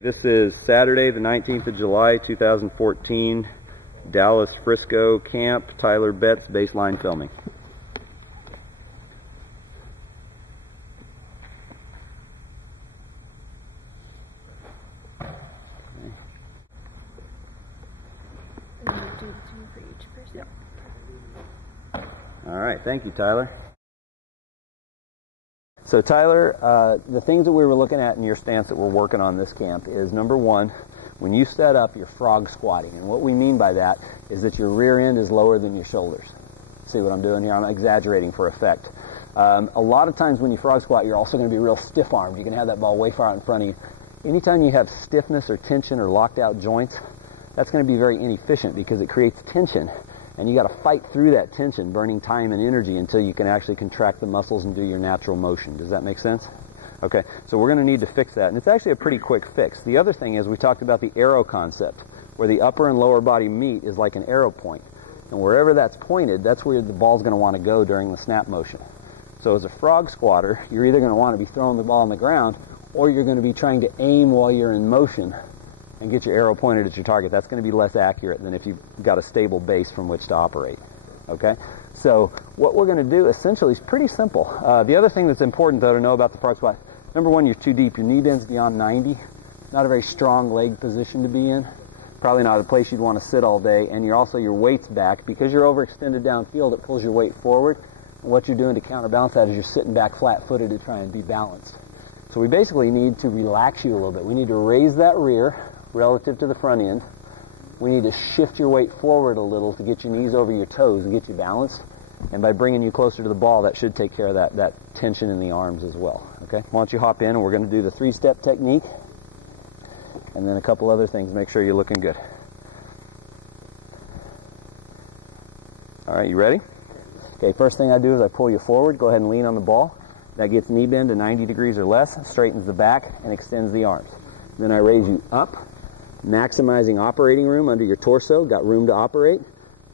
This is Saturday, the 19th of July, 2014, Dallas Frisco Camp, Tyler Betz, baseline filming. All right, thank you, Tyler. So Tyler, the things that we were looking at in your stance that we're working on this camp is, number one, when you set up, you're frog squatting. And what we mean by that is that your rear end is lower than your shoulders. See what I'm doing here? I'm exaggerating for effect. A lot of times when you frog squat, you're also going to be real stiff-armed. You can have that ball way far out in front of you. Anytime you have stiffness or tension or locked out joints, that's going to be very inefficient because it creates tension. And you got to fight through that tension, burning time and energy until you can actually contract the muscles and do your natural motion. Does that make sense? Okay, so we're going to need to fix that. And it's actually a pretty quick fix. The other thing is we talked about the arrow concept, where the upper and lower body meet is like an arrow point. And wherever that's pointed, that's where the ball's going to want to go during the snap motion. So as a frog squatter, you're either going to want to be throwing the ball on the ground, or you're going to be trying to aim while you're in motion and get your arrow pointed at your target. That's going to be less accurate than if you've got a stable base from which to operate. Okay? So what we're going to do essentially is pretty simple. The other thing that's important, though, to know about the frog squat, number one, you're too deep. Your knee bend's beyond 90. Not a very strong leg position to be in. Probably not a place you'd want to sit all day. And your weight's back. Because you're overextended downfield, it pulls your weight forward. And what you're doing to counterbalance that is you're sitting back flat-footed to try and be balanced. So we basically need to relax you a little bit. We need to raise that rear relative to the front end. We need to shift your weight forward a little to get your knees over your toes and get you balanced. And by bringing you closer to the ball, that should take care of that tension in the arms as well. Okay? Why don't you hop in, and we're going to do the three-step technique and then a couple other things. Make sure you're looking good. All right, you ready? Okay, first thing I do is I pull you forward. Go ahead and lean on the ball. That gets knee bend to 90 degrees or less, straightens the back, and extends the arms. Then I raise you up, maximizing operating room under your torso, got room to operate.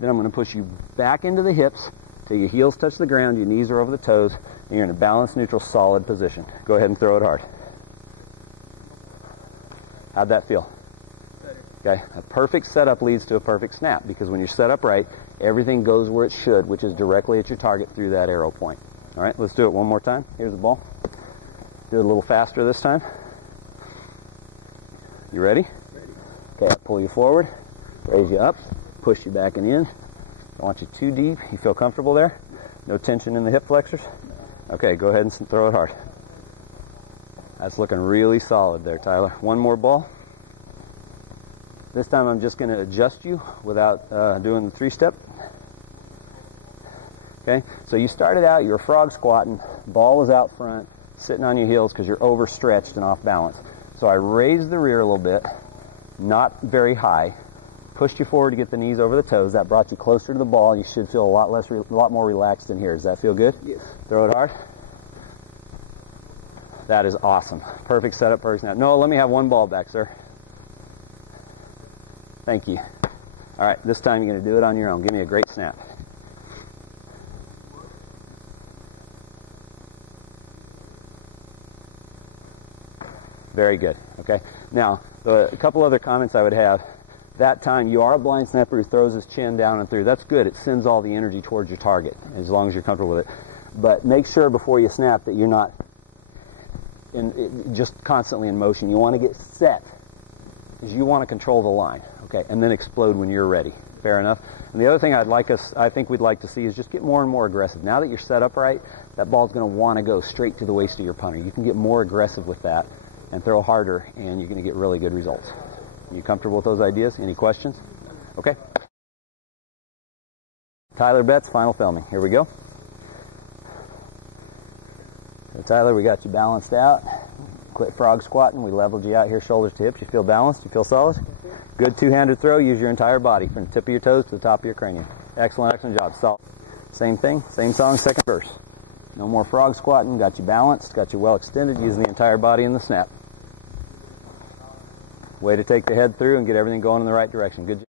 Then I'm going to push you back into the hips till your heels touch the ground, your knees are over the toes, and you're in a balanced, neutral, solid position. Go ahead and throw it hard. How'd that feel? Okay, a perfect setup leads to a perfect snap, because when you're set up right, everything goes where it should, which is directly at your target through that arrow point. All right, let's do it one more time. Here's the ball. Do it a little faster this time. You ready? Okay, I pull you forward, raise you up, push you back and in. Don't want you too deep. You feel comfortable there? No tension in the hip flexors? Okay, go ahead and throw it hard. That's looking really solid there, Tyler. One more ball. This time I'm just going to adjust you without doing the three-step. Okay, so you started out, you were frog squatting, ball was out front, sitting on your heels because you're overstretched and off balance. So I raised the rear a little bit, not very high, pushed you forward to get the knees over the toes. That brought you closer to the ball, and you should feel a lot more relaxed in here. Does that feel good? Yes. Throw it hard. That is awesome. Perfect setup, perfect snap. No, let me have one ball back, sir. Thank you. All right, this time you're going to do it on your own. Give me a great snap. Very good. Okay. Now, a couple other comments I would have. That time, you are a blind snapper who throws his chin down and through. That's good. It sends all the energy towards your target, as long as you're comfortable with it. But make sure before you snap that you're not just constantly in motion. You want to get set, because you want to control the line. Okay, and then explode when you're ready. Fair enough. And the other thing I think we'd like to see is just get more and more aggressive. Now that you're set up right, that ball's going to want to go straight to the waist of your punter. You can get more aggressive with that and throw harder, and you're going to get really good results. Are you comfortable with those ideas? Any questions? Okay. Tyler Betz, final filming. Here we go. So Tyler, we got you balanced out. Quit frog squatting. We leveled you out here, shoulders to hips. You feel balanced? You feel solid? Good two-handed throw. Use your entire body from the tip of your toes to the top of your cranium. Excellent, excellent job. Solid. Same thing, same song, second verse. No more frog squatting. Got you balanced, got you well extended, using the entire body in the snap. Way to take the head through and get everything going in the right direction. Good job.